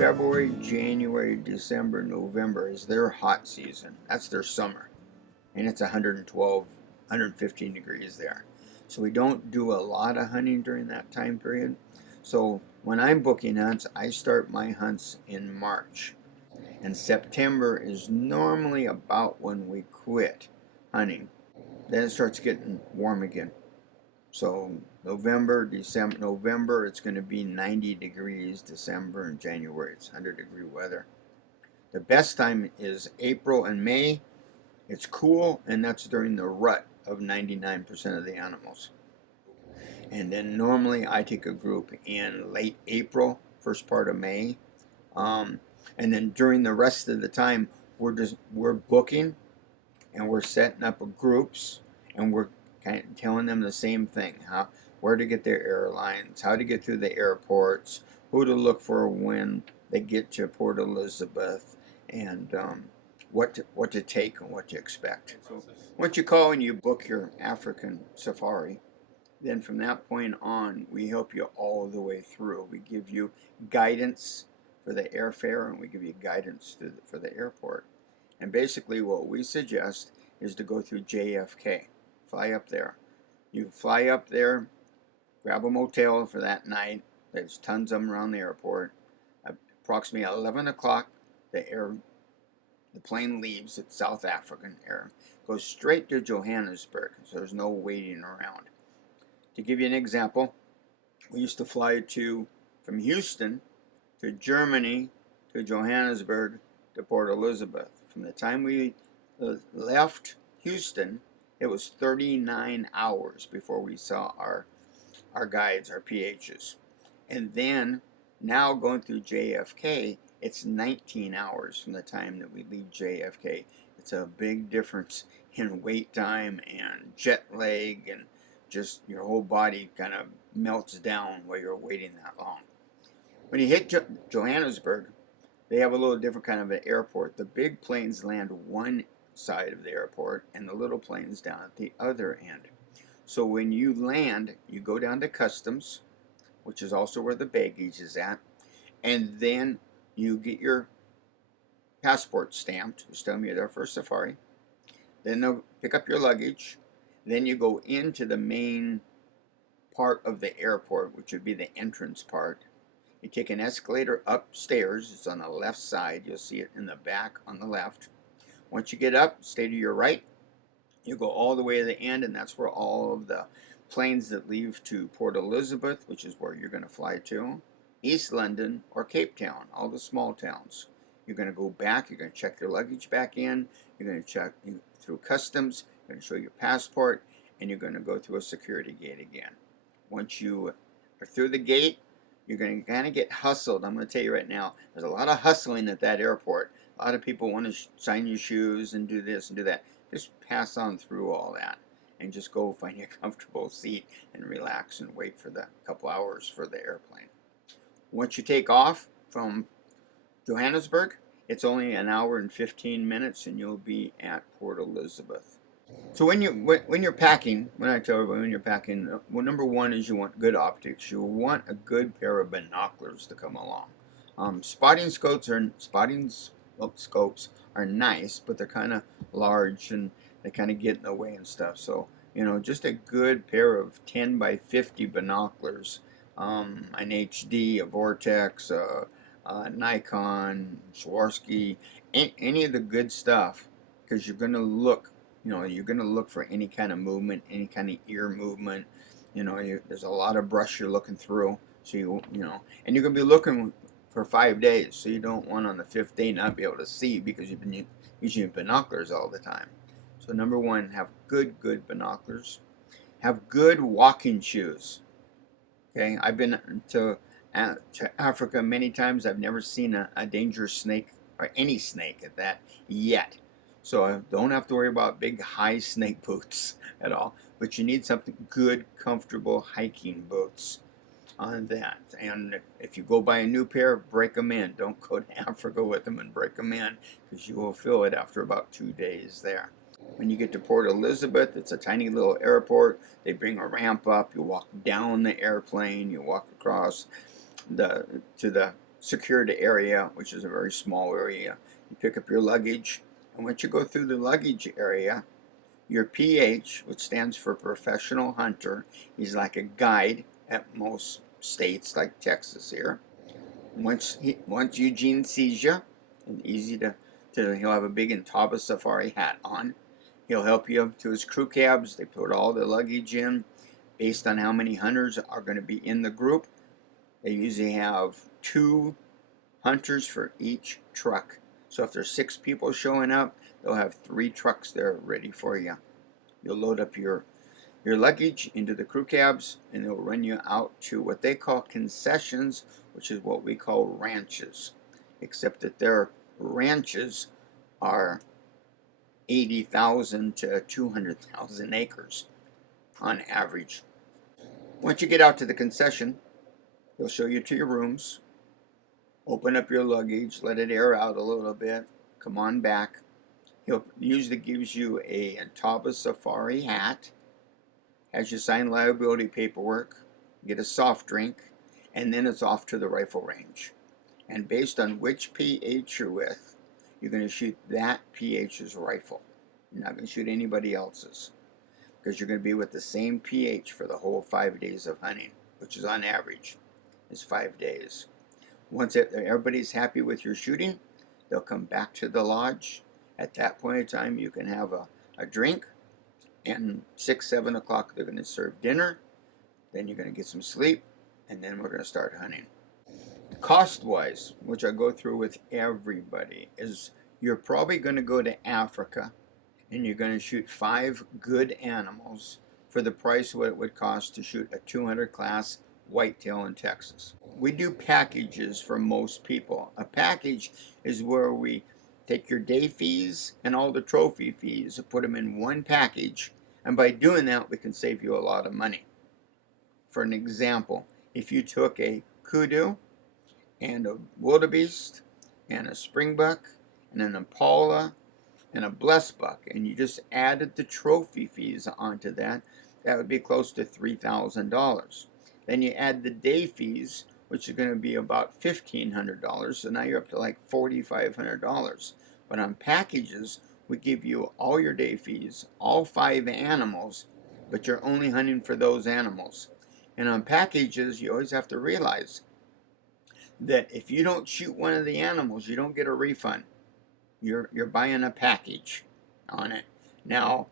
February, January, December, November is their hot season. That's their summer. And it's 112, 115 degrees there. So we don't do a lot of hunting during that time period. So when I'm booking hunts, I start my hunts in March. And September is normally about when we quit hunting. Then it starts getting warm again. So November, it's going to be 90 degrees. December and January, it's 100-degree weather. The best time is April and May. It's cool, and that's during the rut of 99% of the animals. And then normally I take a group in late April, first part of May. And then during the rest of the time, we're booking and we're setting up groups, and we're kind of telling them the same thing: where to get their airlines, how to get through the airports, who to look for when they get to Port Elizabeth, and what to take and what to expect. So once you call and you book your African safari, then from that point on, we help you all the way through. We give you guidance for the airfare, and we give you guidance for the airport. And basically what we suggest is to go through JFK. Fly up there. You fly up there, grab a motel for that night. There's tons of them around the airport. Approximately 11 o'clock, the plane leaves at South African Air. Goes straight to Johannesburg, so there's no waiting around. To give you an example, we used to fly from Houston to Germany to Johannesburg to Port Elizabeth. From the time we left Houston, it was 39 hours before we saw our guides, our PHs. And then, now going through JFK, it's 19 hours from the time that we leave JFK. It's a big difference in wait time and jet lag, and just your whole body kind of melts down while you're waiting that long. When you hit Johannesburg, they have a little different kind of an airport. The big planes land one side of the airport, and the little planes down at the other end. So when you land, you go down to customs, which is also where the baggage is at, and then you get your passport stamped, just tell them you're there for a safari. Then they'll pick up your luggage. Then you go into the main part of the airport, which would be the entrance part. You take an escalator upstairs. It's on the left side. You'll see it in the back on the left. Once you get up, stay to your right. You go all the way to the end, and that's where all of the planes that leave to Port Elizabeth, which is where you're going to fly to, East London, or Cape Town, all the small towns. You're going to go back. You're going to check your luggage back in. You're going to check through customs. You're going to show your passport, and you're going to go through a security gate again. Once you are through the gate, you're going to kind of get hustled. I'm going to tell you right now, there's a lot of hustling at that airport. A lot of people want to sign your shoes and do this and do that. Just pass on through all that and just go find your comfortable seat and relax and wait for the couple hours for the airplane. Once you take off from Johannesburg, it's only an hour and 15 minutes, and you'll be at Port Elizabeth. So when you're packing, when I tell everybody when you're packing, well, number one is you want good optics. You want a good pair of binoculars to come along. Spotting scopes are nice, but they're kind of large and they kind of get in the way and stuff. So just a good pair of 10 by 50 binoculars, an HD, a Vortex, a Nikon, Swarovski, any of the good stuff, because you're going to look. You're going to look for any kind of movement, any kind of ear movement. There's a lot of brush you're looking through. So and you're going to be looking for 5 days. So you don't want on the fifth day not be able to see because you've been using binoculars all the time. So number one, have good binoculars. Have good walking shoes. Okay, I've been to Africa many times. I've never seen a dangerous snake, or any snake at that, yet. So I don't have to worry about big high snake boots at all. But you need something good, comfortable hiking boots on that. And if you go buy a new pair, break them in. Don't go to Africa with them and break them in, because you will feel it after about 2 days there. When you get to Port Elizabeth, it's a tiny little airport. They bring a ramp up. You walk down the airplane. You walk across to the secured area, which is a very small area. You pick up your luggage, and once you go through the luggage area, your PH, which stands for professional hunter, he's like a guide at most states like Texas here. Once Eugene sees you, and easy to he'll have a big Intaba Safari hat on. He'll help you up to his crew cabs. They put all the luggage in based on how many hunters are going to be in the group. They usually have 2 hunters for each truck. So if there's 6 people showing up, they'll have 3 trucks there ready for you. You'll load up your luggage into the crew cabs, and they'll run you out to what they call concessions, which is what we call ranches, except that their ranches are 80,000 to 200,000 acres on average. Once you get out to the concession, they'll show you to your rooms, open up your luggage, let it air out a little bit, come on back. He'll usually gives you a Intaba Safari hat, has you sign liability paperwork, get a soft drink, and then it's off to the rifle range. And based on which PH you're with, you're going to shoot that PH's rifle. You're not going to shoot anybody else's, because you're going to be with the same PH for the whole 5 days of hunting, which is on average is 5 days. Once everybody's happy with your shooting, they'll come back to the lodge. At that point in time, you can have a drink, and 6, 7 o'clock they're going to serve dinner. Then you're going to get some sleep, and then we're going to start hunting. Cost-wise, which I go through with everybody, is you're probably going to go to Africa, and you're going to shoot 5 good animals for the price of what it would cost to shoot a 200 class whitetail in Texas. We do packages for most people. A package is where we take your day fees and all the trophy fees and put them in one package, and by doing that we can save you a lot of money. For an example, if you took a kudu and a wildebeest and a springbuck and an impala and a blessbuck, and you just added the trophy fees onto that, that would be close to $3,000. Then you add the day fees, which is going to be about $1,500, so now you're up to like $4,500. But on packages, we give you all your day fees, all 5 animals, but you're only hunting for those animals. And on packages, you always have to realize that if you don't shoot one of the animals, you don't get a refund. You're buying a package on it. Now,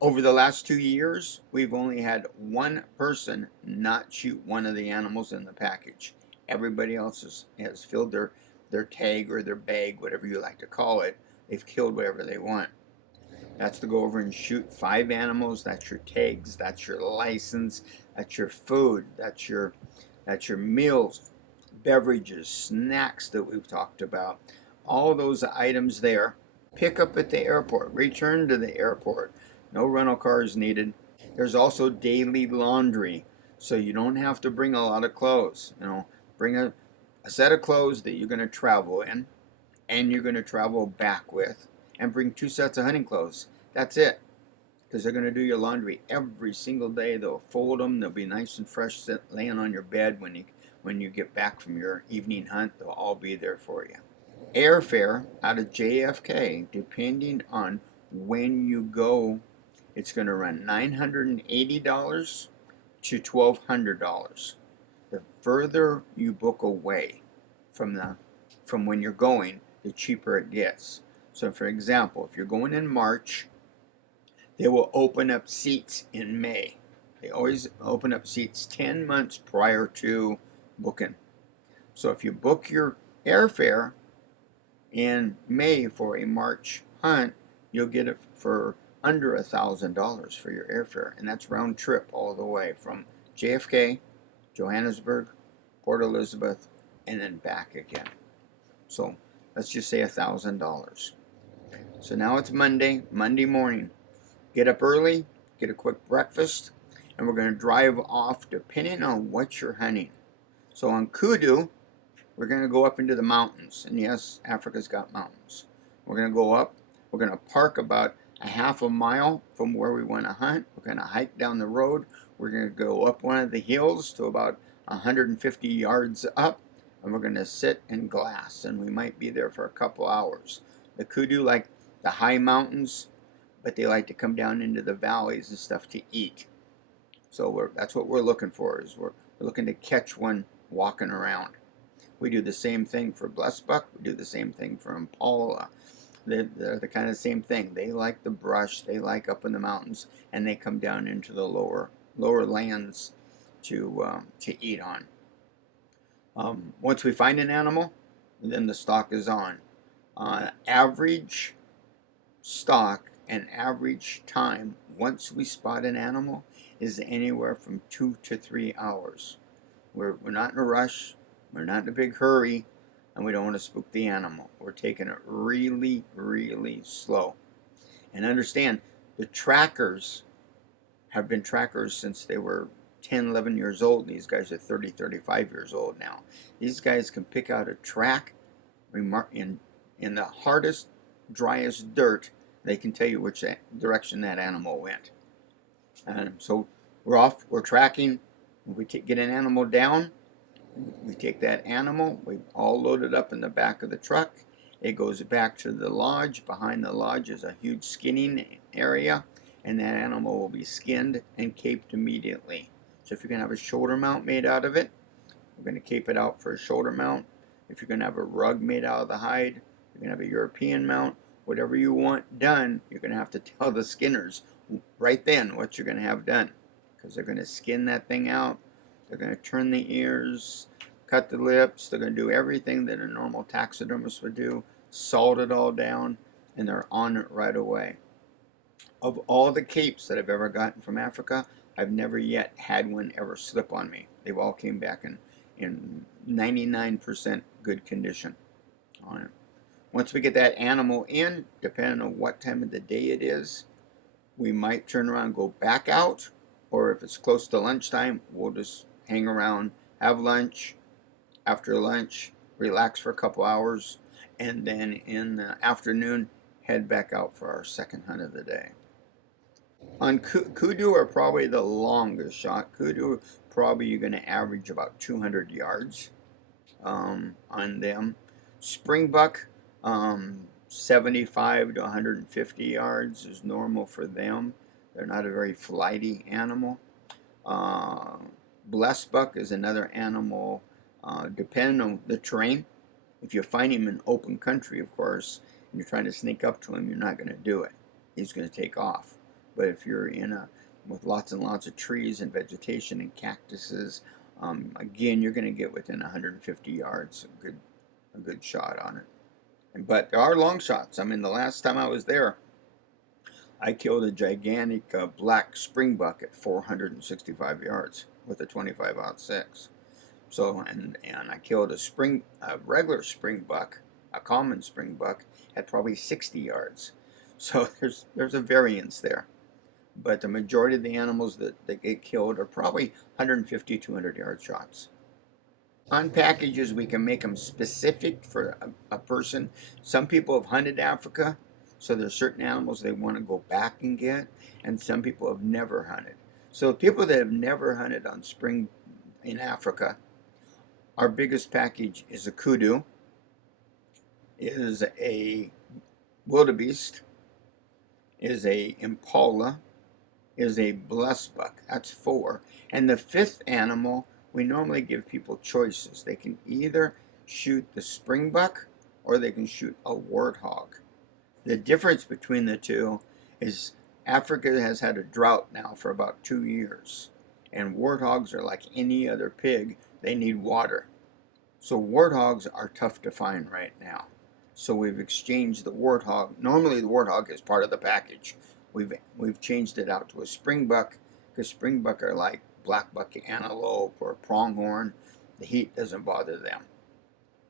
over the last 2 years, we've only had 1 person not shoot one of the animals in the package. Everybody else has filled their tag or their bag, whatever you like to call it. They've killed whatever they want. That's to go over and shoot 5 animals. That's your tags. That's your license. That's your food. That's your meals, beverages, snacks that we've talked about. All those items there. Pick up at the airport. Return to the airport. No rental cars needed. There's also daily laundry, so you don't have to bring a lot of clothes. Bring a set of clothes that you're going to travel in, and you're going to travel back with, and bring 2 sets of hunting clothes. That's it, because they're going to do your laundry every single day. They'll fold them. They'll be nice and fresh, laying on your bed when you get back from your evening hunt. They'll all be there for you. Airfare out of JFK, depending on when you go, it's going to run $980 to $1,200. The further you book away from when you're going, the cheaper it gets. So for example, if you're going in March, they will open up seats in May. They always open up seats 10 months prior to booking. So if you book your airfare in May for a March hunt, you'll get it for under $1,000 for your airfare, and that's round trip all the way from JFK, Johannesburg, Port Elizabeth, and then back again. So let's just say $1,000. So now it's Monday morning. Get up early, get a quick breakfast, and we're going to drive off depending on what you're hunting. So on kudu, we're going to go up into the mountains. And yes, Africa's got mountains. We're going to go up. We're going to park about a half a mile from where we want to hunt. We're going to hike down the road. We're going to go up one of the hills to about 150 yards up. and we're going to sit and glass, and we might be there for a couple hours. The kudu like the high mountains, but they like to come down into the valleys and stuff to eat. So that's what we're looking for, is we're looking to catch one walking around. We do the same thing for blessbuck. We do the same thing for impala. They're the kind of same thing. They like the brush. They like up in the mountains, and they come down into the lower lands to eat on. Once we find an animal, then the stalk is on. Average stalk and average time once we spot an animal is anywhere from 2 to 3 hours. We're not in a rush. We're not in a big hurry, and we don't want to spook the animal. We're taking it really, really slow. And understand, the trackers have been trackers since they were 10, 11 years old. These guys are 30, 35 years old now. These guys can pick out a track in the hardest, driest dirt. They can tell you which direction that animal went. So we're off, we're tracking. We get an animal down. We take that animal, we all load it up in the back of the truck. It goes back to the lodge. Behind the lodge is a huge skinning area, and that animal will be skinned and caped immediately. So if you're going to have a shoulder mount made out of it, we're going to cape it out for a shoulder mount. If you're going to have a rug made out of the hide, you're going to have a European mount. Whatever you want done, you're going to have to tell the skinners right then what you're going to have done, because they're going to skin that thing out. They're going to turn the ears, cut the lips. They're going to do everything that a normal taxidermist would do, salt it all down, and they're on it right away. Of all the capes that I've ever gotten from Africa, I've never yet had one ever slip on me. They've all came back in 99% good condition on it. Once we get that animal in, depending on what time of the day it is, we might turn around and go back out, or if it's close to lunchtime, we'll just hang around, have lunch. After lunch, relax for a couple hours, and then in the afternoon, head back out for our second hunt of the day. On kudu are probably the longest shot. Kudu, probably you're going to average about 200 yards on them. Springbuck, 75 to 150 yards is normal for them. They're not a very flighty animal. Blessbuck is another animal, depending on the terrain. If you find him in open country, of course, and you're trying to sneak up to him, you're not going to do it. He's going to take off. But if you're with lots and lots of trees and vegetation and cactuses, again, you're going to get within 150 yards, a good shot on it. But there are long shots. I mean, the last time I was there, I killed a gigantic black springbuck at 465 yards with a 25-06. So, and I killed a regular springbuck, a common springbuck, at probably 60 yards. So there's a variance there. But the majority of the animals that get killed are probably 150, 200 yard shots. On packages, we can make them specific for a person. Some people have hunted Africa, so there's certain animals they want to go back and get, and some people have never hunted. So people that have never hunted on spring in Africa, our biggest package is a kudu, is a wildebeest, is a impala, is a blessbuck. That's 4. And the 5th animal, we normally give people choices. They can either shoot the springbuck or they can shoot a warthog. The difference between the two is Africa has had a drought now for about 2 years. And warthogs are like any other pig. They need water. So warthogs are tough to find right now. So we've exchanged the warthog. Normally the warthog is part of the package. We've changed it out to a springbuck, because springbuck are like blackbuck antelope or pronghorn. The heat doesn't bother them.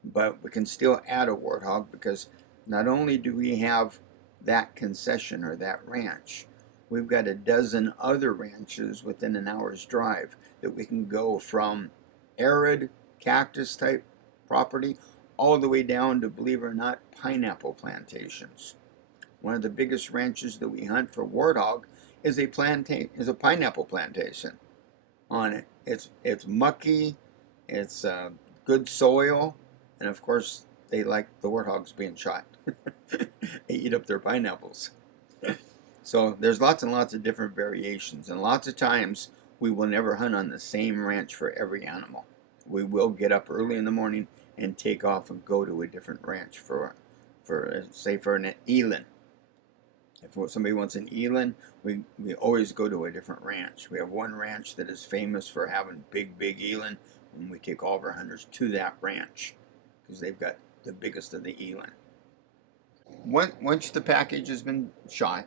But we can still add a warthog, because not only do we have that concession or that ranch, we've got a dozen other ranches within an hour's drive that we can go from arid cactus type property all the way down to, believe it or not, pineapple plantations. One of the biggest ranches that we hunt for warthog is a pineapple plantation on it. It's mucky, it's good soil, and of course they like the warthogs being shot. They eat up their pineapples. So there's lots and lots of different variations, and lots of times we will never hunt on the same ranch for every animal. We will get up early in the morning and take off and go to a different ranch for say for an eland. If somebody wants an eland, we always go to a different ranch. We have one ranch that is famous for having big eland, and we take all of our hunters to that ranch because they've got the biggest of the eland. Once the package has been shot,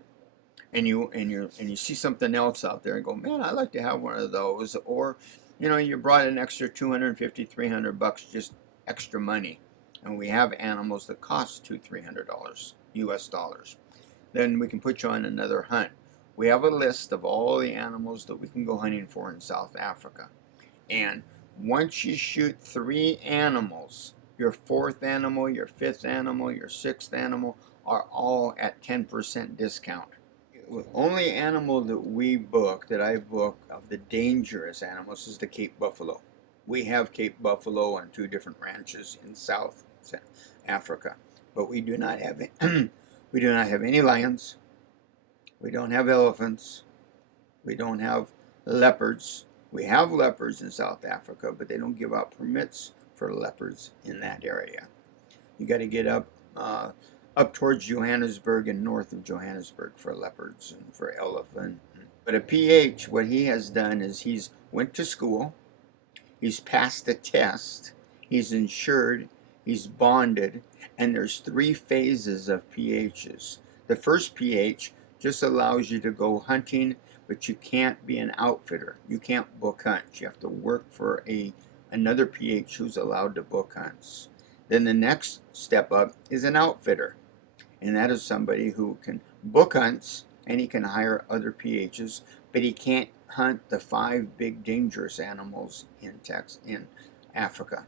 and you see something else out there and go, man, I'd like to have one of those, or you brought an extra 250, $300, just extra money, and we have animals that cost $200-300 US dollars. Then we can put you on another hunt. We have a list of all the animals that we can go hunting for in South Africa, and once you shoot 3 animals, your 4th animal, your 5th animal, your 6th animal are all at 10% discount. The only animal that I book of the dangerous animals is the Cape buffalo. We have Cape buffalo on 2 different ranches in South Africa, but we do not have we do not have any lions. We don't have elephants. We don't have leopards. We have leopards in South Africa, but they don't give out permits for leopards in that area. You got to get up towards Johannesburg and north of Johannesburg for leopards and for elephant. But a PH, what he has done is he's went to school, he's passed a test, he's insured, he's bonded, and there's 3 phases of PHs. The first PH just allows you to go hunting, but you can't be an outfitter. You can't book hunts. You have to work for another PH who's allowed to book hunts. Then the next step up is an outfitter, and that is somebody who can book hunts and he can hire other PHs, but he can't hunt the 5 big dangerous animals in Africa.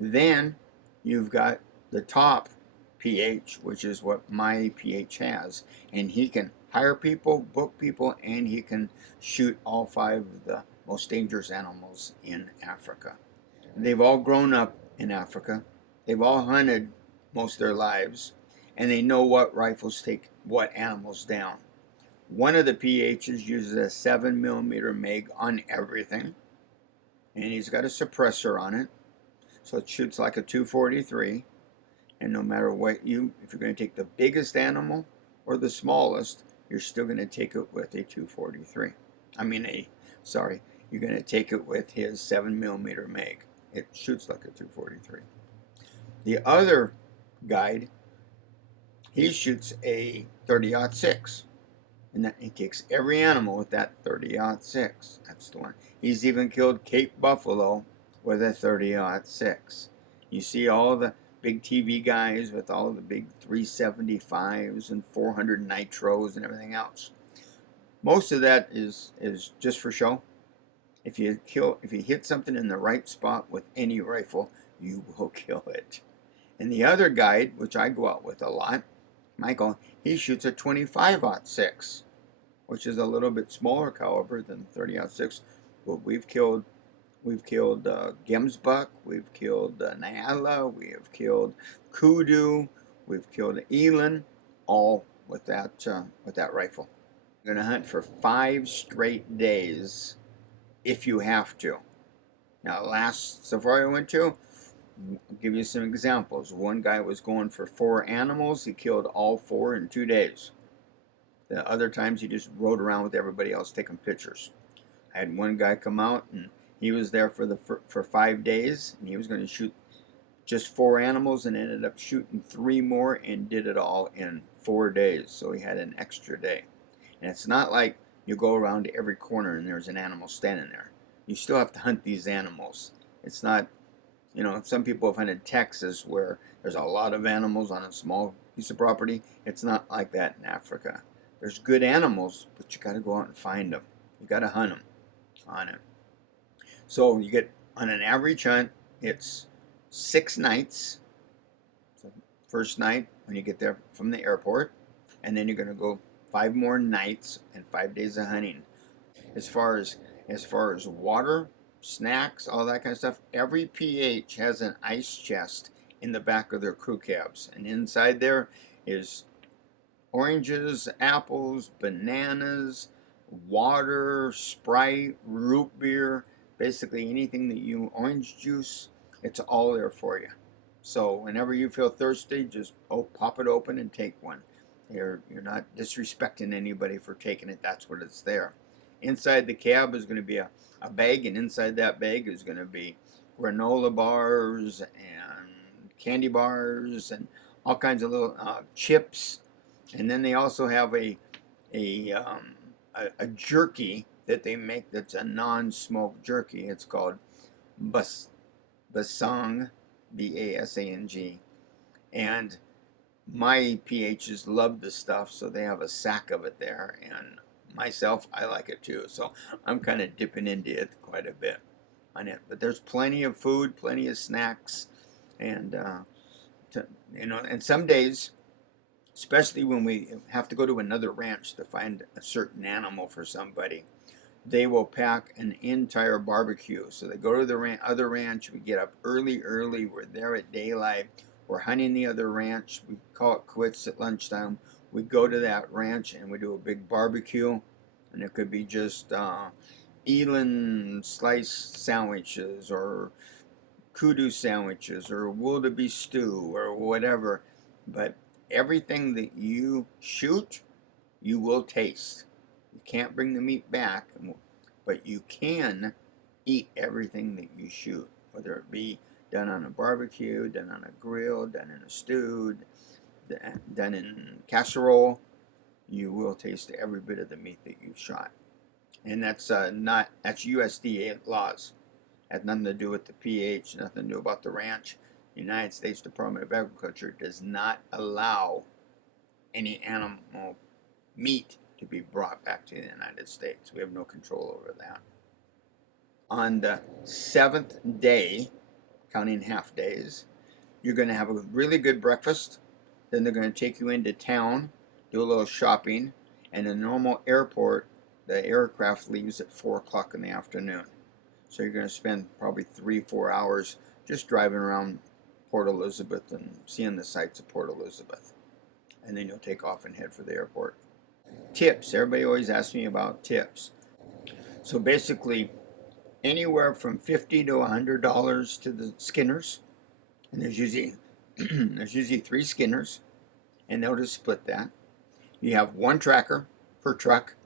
Then you've got the top PH, which is what my PH has, and he can hire people, book people, and he can shoot all 5 of the most dangerous animals in Africa. They've all grown up in Africa. They've all hunted most of their lives, and they know what rifles take what animals down. One of the PHs uses a 7mm Meg on everything, and he's got a suppressor on it, so it shoots like a 243. And no matter what if you're going to take the biggest animal or the smallest, you're still going to take it with a 243. You're going to take it with his 7mm Meg. It shoots like a 243. The other guide, he shoots a 30-06, and he takes every animal with that 30-06. That's the one. He's even killed Cape buffalo with a 30-06. You see all the big TV guys with all the big 375s and 400 nitros and everything else. Most of that is just for show. If you hit something in the right spot with any rifle, you will kill it. And the other guide, which I go out with a lot, Michael, he shoots a 25-06, which is a little bit smaller caliber than 30-06. But we've killed Gemsbuck, we've killed Nyala, we have killed Kudu, we've killed eland, all with that rifle. You're going to hunt for 5 straight days if you have to. Now, last safari I went to, I'll give you some examples. One guy was going for 4 animals. He killed all 4 in 2 days. The other times he just rode around with everybody else taking pictures. I had one guy come out and he was there for 5 days, and he was going to shoot just 4 animals and ended up shooting 3 more and did it all in 4 days. So he had an extra day. And it's not like you go around to every corner and there's an animal standing there. You still have to hunt these animals. It's not, some people have hunted Texas where there's a lot of animals on a small piece of property. It's not like that in Africa. There's good animals, but you got to go out and find them. You got to hunt them on it. So you get, on an average hunt, it's 6 nights. So first night when you get there from the airport, and then you're going to go 5 more nights and 5 days of hunting. As far as water, snacks, all that kind of stuff. Every PH has an ice chest in the back of their crew cabs, and inside there is oranges, apples, bananas, water, Sprite, root beer, basically anything that you, orange juice, it's all there for you. So whenever you feel thirsty, just pop it open and take one. You're not disrespecting anybody for taking it. That's what it's there. Inside the cab is going to be a bag, and inside that bag is going to be granola bars and candy bars and all kinds of little chips. And then they also have a, um, a jerky that they make that's a non-smoke jerky. It's called Basang, Basang. And my PHs love the stuff, so they have a sack of it there. And myself, I like it too. So I'm kind of dipping into it quite a bit on it. But there's plenty of food, plenty of snacks. And, and some days, especially when we have to go to another ranch to find a certain animal for somebody, they will pack an entire barbecue. So they go to the other ranch. We get up early. We're there at daylight. We're hunting the other ranch. We call it quits at lunchtime. We go to that ranch and we do a big barbecue. And it could be just eland sliced sandwiches or kudu sandwiches or wildebeest stew or whatever. But everything that you shoot, you will taste. You can't bring the meat back, but you can eat everything that you shoot, whether it be done on a barbecue, done on a grill, done in a stew, done in casserole. You will taste every bit of the meat that you shot. And that's that's USDA laws. Has nothing to do with the PH, nothing to do about the ranch. The United States Department of Agriculture does not allow any animal meat to be brought back to the United States. We have no control over that. On the 7th day, counting half days, you're going to have a really good breakfast. Then they're going to take you into town, do a little shopping, and a normal airport, the aircraft leaves at 4 o'clock in the afternoon. So you're going to spend probably 3-4 hours just driving around Port Elizabeth and seeing the sights of Port Elizabeth. And then you'll take off and head for the airport. Tips. Everybody always asks me about tips. So basically, anywhere from $50 to $100 to the skinners. And there's usually 3 skinners, and they'll just split that. You have 1 tracker per truck,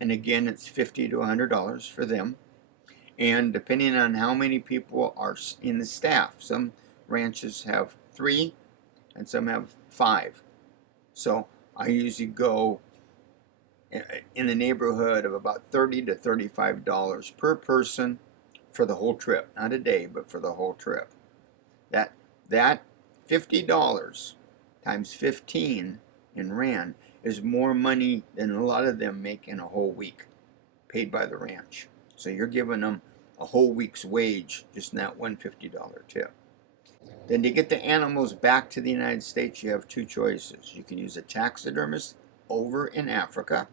and again, it's $50 to $100 for them. And depending on how many people are in the staff, some ranches have 3 and some have 5. So I usually go in the neighborhood of about $30 to $35 per person for the whole trip. Not a day, but for the whole trip. That $50 times 15 in Rand is more money than a lot of them make in a whole week, paid by the ranch. So you're giving them a whole week's wage just in that one $50 tip. Then to get the animals back to the United States, you have 2 choices. You can use a taxidermist over in Africa,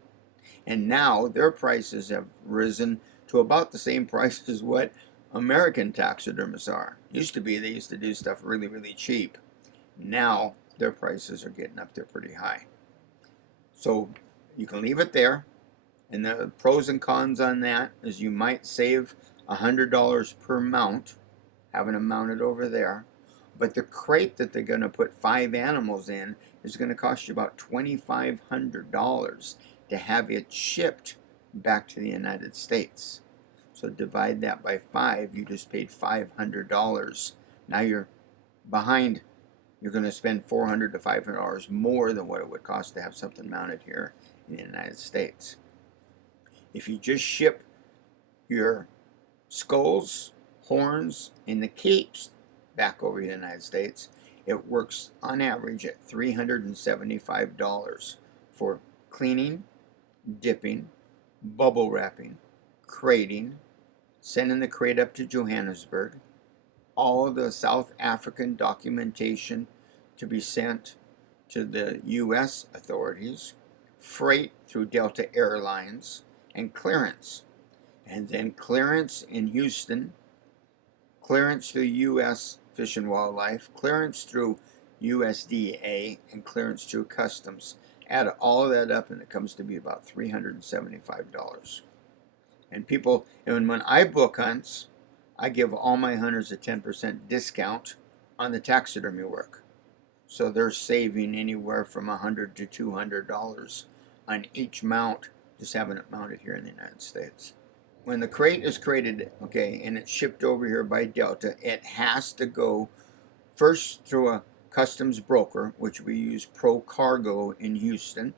and now their prices have risen to about the same price as what American taxidermists are. Used to be they used to do stuff really, really cheap. Now their prices are getting up there pretty high. So you can leave it there. And the pros and cons on that is you might save $100 per mount, having them mounted over there. But the crate that they're going to put 5 animals in is going to cost you about $2,500 to have it shipped back to the United States. So divide that by 5, you just paid $500. Now you're behind. You're going to spend $400 to $500 more than what it would cost to have something mounted here in the United States. If you just ship your skulls, horns, and the capes back over to the United States, it works on average at $375 for cleaning, dipping, bubble wrapping, crating, sending the crate up to Johannesburg, all of the South African documentation to be sent to the U.S. authorities, freight through Delta Airlines, and clearance. And then clearance in Houston, clearance through U.S. Fish and Wildlife, clearance through USDA, and clearance through Customs. Add all of that up and it comes to be about $375. And people, and when I book hunts, I give all my hunters a 10% discount on the taxidermy work. So they're saving anywhere from $100 to $200 on each mount, just having it mounted here in the United States. When the crate is created, okay, and it's shipped over here by Delta, it has to go first through a customs broker, which we use Pro Cargo in Houston.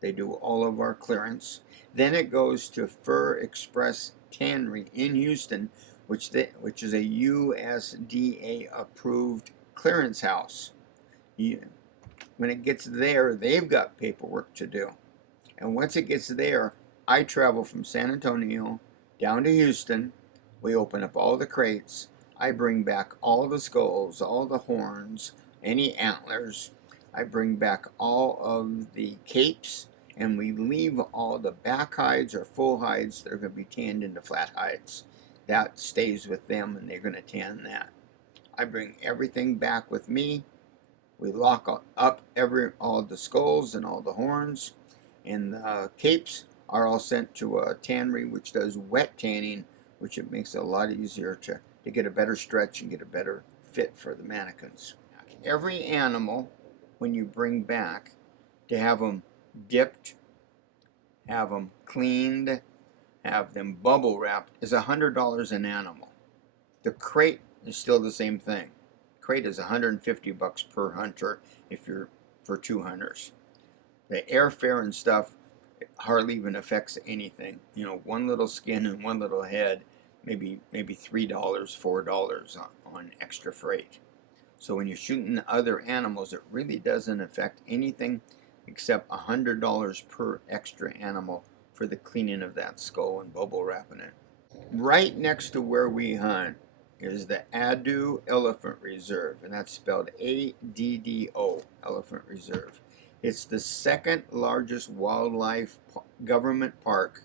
They do all of our clearance. Then it goes to Fur Express Tannery in Houston, which is a USDA approved clearance house. When it gets there, they've got paperwork to do. And once it gets there, I travel from San Antonio down to Houston. We open up all the crates. I bring back all the skulls, all the horns, any antlers. I bring back all of the capes, and we leave all the back hides or full hides that are going to be tanned into flat hides. That stays with them, and they're going to tan that. I bring everything back with me. We lock up all the skulls and all the horns, and the capes are all sent to a tannery which does wet tanning, which it makes it a lot easier to get a better stretch and get a better fit for the mannequins. Every animal, when you bring back, to have them dipped, have them cleaned, have them bubble wrapped, is $100 an animal. The crate is still the same thing. Crate is $150 per hunter if you're for 2 hunters. The airfare and stuff hardly even affects anything. You know, one little skin and one little head, maybe $3, $4 on extra freight. So when you're shooting other animals, it really doesn't affect anything except $100 per extra animal for the cleaning of that skull and bubble wrapping it. Right next to where we hunt is the Addo Elephant Reserve, and that's spelled ADDO, Elephant Reserve. It's the second largest wildlife government park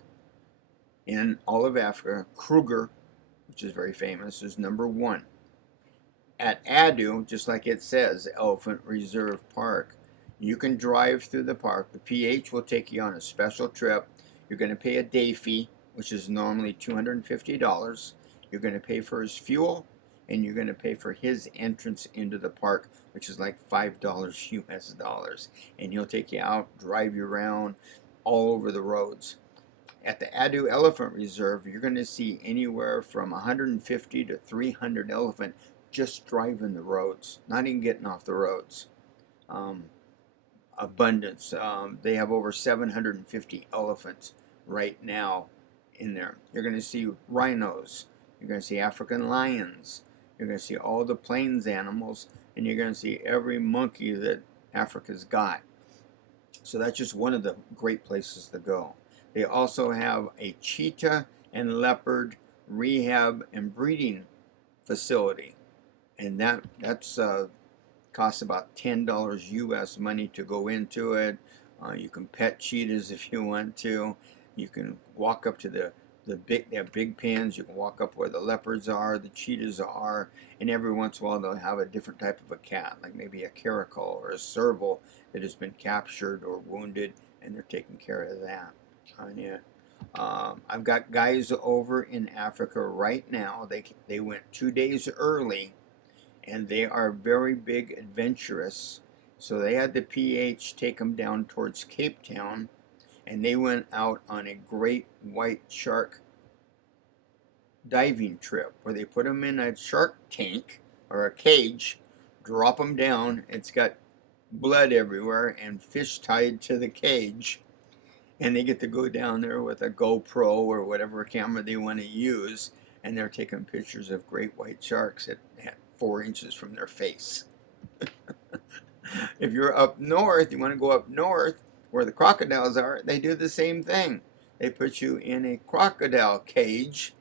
in all of Africa. Kruger, which is very famous, is number 1. At Addo, just like it says, Elephant Reserve Park, you can drive through the park. The PH will take you on a special trip. You're going to pay a day fee, which is normally $250. You're going to pay for his fuel, and you're going to pay for his entrance into the park, which is like $5 US dollars. And he'll take you out, drive you around all over the roads. At the Addo Elephant Reserve, you're going to see anywhere from 150 to 300 elephant just driving the roads, not even getting off the roads. Abundance. They have over 750 elephants right now in there. You're going to see rhinos. You're going to see African lions. You're going to see all the plains animals, and you're going to see every monkey that Africa's got. So that's just one of the great places to go. They also have a cheetah and leopard rehab and breeding facility, and that's costs about $10 US money to go into it. You can pet cheetahs if you want to. You can walk up to they have big pens. You can walk up where the leopards are, the cheetahs are, and every once in a while they'll have a different type of a cat, like maybe a caracal or a serval that has been captured or wounded, and they're taking care of that on it. I've got guys over in Africa right now. They went 2 days early, and they are very big adventurous. So they had the PH take them down towards Cape Town, and they went out on a great white shark diving trip where they put them in a shark tank or a cage, drop them down. It's got blood everywhere and fish tied to the cage, and they get to go down there with a GoPro or whatever camera they want to use, and they're taking pictures of great white sharks at 4 inches from their face. If you're up north, you want to go up north where the crocodiles are, they do the same thing. They put you in a crocodile cage,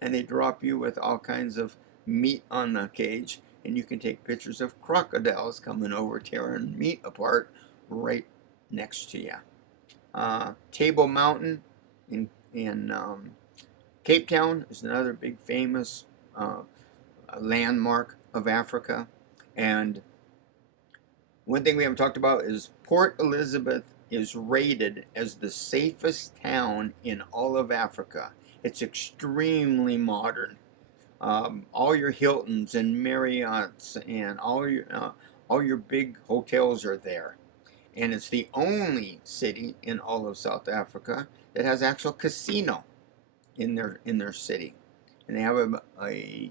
and they drop you with all kinds of meat on the cage, and you can take pictures of crocodiles coming over tearing meat apart right next to you. Table Mountain in Cape Town is another big famous landmark of Africa. And one thing we haven't talked about is Port Elizabeth is rated as the safest town in all of Africa. It's extremely modern. All your Hiltons and Marriotts and all your big hotels are there. And it's the only city in all of South Africa that has actual casino in their city. And they have a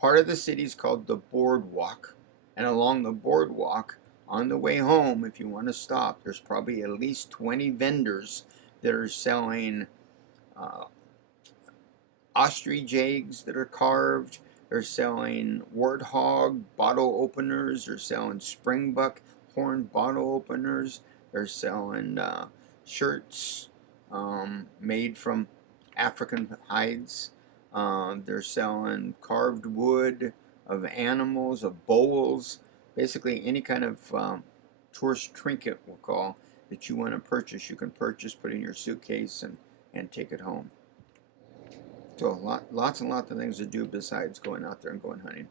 part of the city is called the boardwalk. And along the boardwalk, on the way home, if you want to stop, there's probably at least 20 vendors that are selling uh, ostrich eggs that are carved. They're selling warthog bottle openers. They're selling springbuck horn bottle openers. They're selling shirts made from African hides. They're selling carved wood of animals, of bowls, basically any kind of tourist trinket, we'll call, that you want to purchase. You can purchase, put in your suitcase, and take it home. So lots and lots of things to do besides going out there and going hunting.